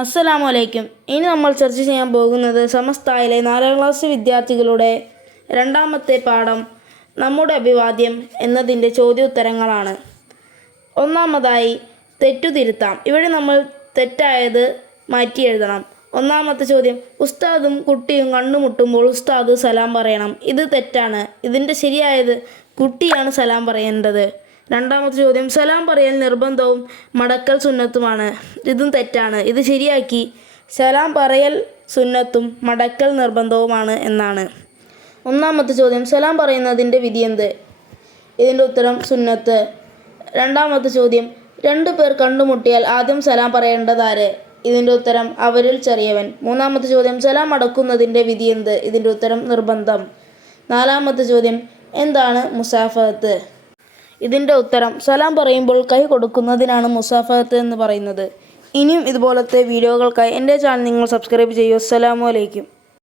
അസ്സലാമലൈക്കും. ഇനി നമ്മൾ ചർച്ച ചെയ്യാൻ പോകുന്നത് സമസ്തയിലെ 4ാം ക്ലാസ് വിദ്യാർത്ഥികളുടെ രണ്ടാമത്തെ പാഠം നമ്മുടെ അഭിവാദ്യം എന്നതിൻ്റെ ചോദ്യോത്തരങ്ങളാണ്. ഒന്നാമതായി തെറ്റുതിരുത്താം. ഇവിടെ നമ്മൾ തെറ്റായത് മാറ്റി എഴുതണം. ഒന്നാമത്തെ ചോദ്യം, ഉസ്താദും കുട്ടിയും കണ്ടുമുട്ടുമ്പോൾ ഉസ്താദ് സലാം പറയണം. ഇത് തെറ്റാണ്. ഇതിൻ്റെ ശരിയായത് കുട്ടിയാണ് സലാം പറയേണ്ടത്. രണ്ടാമത്തെ ചോദ്യം, സലാം പറയൽ നിർബന്ധവും മടക്കൽ സുന്നത്തുമാണ്. ഇതും തെറ്റാണ്. ഇത് ശരിയാക്കി സലാം പറയൽ സുന്നത്തും മടക്കൽ നിർബന്ധവുമാണ് എന്നാണ്. ഒന്നാമത്തെ ചോദ്യം, സലാം പറയുന്നതിൻ്റെ വിധിയെന്ത്? ഇതിൻ്റെ ഉത്തരം സുന്നത്ത്. രണ്ടാമത്തെ ചോദ്യം, 2 പേർ കണ്ടുമുട്ടിയാൽ ആദ്യം സലാം പറയേണ്ടതാര്? ഇതിൻ്റെ ഉത്തരം അവരിൽ ചെറിയവൻ. മൂന്നാമത്തെ ചോദ്യം, സലാം അടക്കുന്നതിൻ്റെ വിധിയെന്ത്? ഇതിൻ്റെ ഉത്തരം നിർബന്ധം. നാലാമത്തെ ചോദ്യം, എന്താണ് മുസാഫഹത്ത്? ഇതിൻ്റെ ഉത്തരം സലാം പറയുമ്പോൾ കൈ കൊടുക്കുന്നതിനാണ് മുസാഫഹത്ത് എന്ന് പറയുന്നത്. ഇനിയും ഇതുപോലത്തെ വീഡിയോകൾക്കായി എൻ്റെ ചാനൽ നിങ്ങൾ സബ്സ്ക്രൈബ് ചെയ്യൂ. അസ്സലാമു അലൈക്കും.